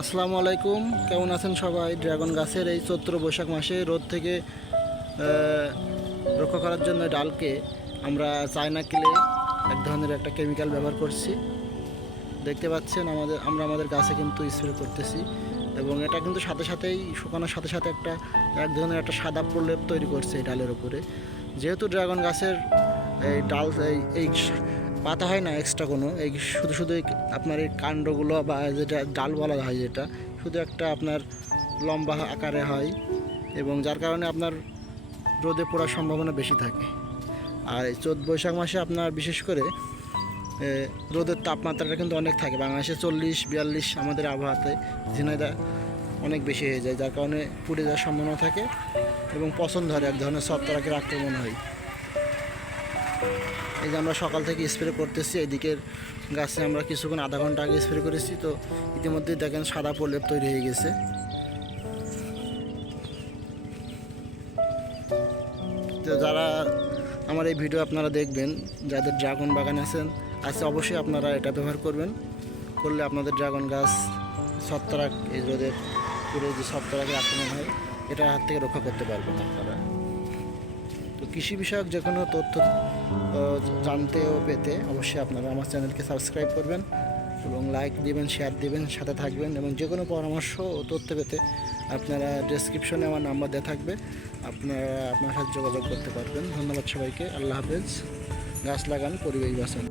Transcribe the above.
আসসালামু আলাইকুম, কেমন আছেন সবাই? ড্রাগন গাছের এই চৈত্র বৈশাখ মাসে রোদ থেকে রক্ষা করার জন্য ডালকে আমরা চায়না কিলে এক ধরনের একটা কেমিক্যাল ব্যবহার করছি। দেখতে পাচ্ছেন আমরা আমাদের গাছে কিন্তু স্প্রে করতেছি এবং এটা কিন্তু সাথে সাথেই শুকানোর সাথে সাথে এক ধরনের একটা সাদা প্রলেপ তৈরি করছে এই ডালের উপরে। যেহেতু ড্রাগন গাছের এই ডাল এই পাতা হয় না এক্সট্রা কোনো, এই শুধু শুধু আপনার এই কাণ্ডগুলো বা যেটা ডাল বলা হয়, যেটা শুধু একটা আপনার লম্বা আকারে হয় এবং যার কারণে আপনার রোদে পড়ার সম্ভাবনা বেশি থাকে। আর এই বৈশাখ মাসে আপনার বিশেষ করে রোদের তাপমাত্রাটা কিন্তু অনেক থাকে। বাংলাদেশে 40-42 আমাদের আবহাওয়াতে ঝিনাইদা অনেক বেশি হয়ে যায়, যার কারণে পুড়ে যাওয়ার সম্ভাবনা থাকে এবং পছন্দ ধরে এক ধরনের ছত্রাকের আক্রমণ হয়। এই যে আমরা সকাল থেকে স্প্রে করতেছি, এদিকের গাছে আমরা কিছুক্ষণ আধা ঘন্টা আগে স্প্রে করেছি, তো ইতিমধ্যেই দেখেন সাদা প্রলেপ তৈরি হয়ে গেছে। তো যারা আমার এই ভিডিও আপনারা দেখবেন, যাদের ড্রাগন বাগান আছে অবশ্যই আপনারা এটা ব্যবহার করবেন। করলে আপনাদের ড্রাগন গাছ ছত্রাক, এই রোদের পুরো যে ছত্রাকের আক্রমণ হয় এটার হাত থেকে রক্ষা করতে পারবেন আপনারা। তো কৃষি বিষয়ক যে কোনো তথ্য জানতে ও পেতে অবশ্যই আপনারা আমার চ্যানেলকে সাবস্ক্রাইব করবেন এবং লাইক দিবেন, শেয়ার দিবেন, সাথে থাকবেন। এবং যে কোনো পরামর্শ ও তথ্য পেতে আপনারা ডেসক্রিপশনে আমার নাম্বার দেওয়া থাকবে, আপনারা আপনার সাথে যোগাযোগ করতে পারবেন। ধন্যবাদ সবাইকে, আল্লাহ হাফেজ। গাছ লাগান, পরিবেশ বাঁচান।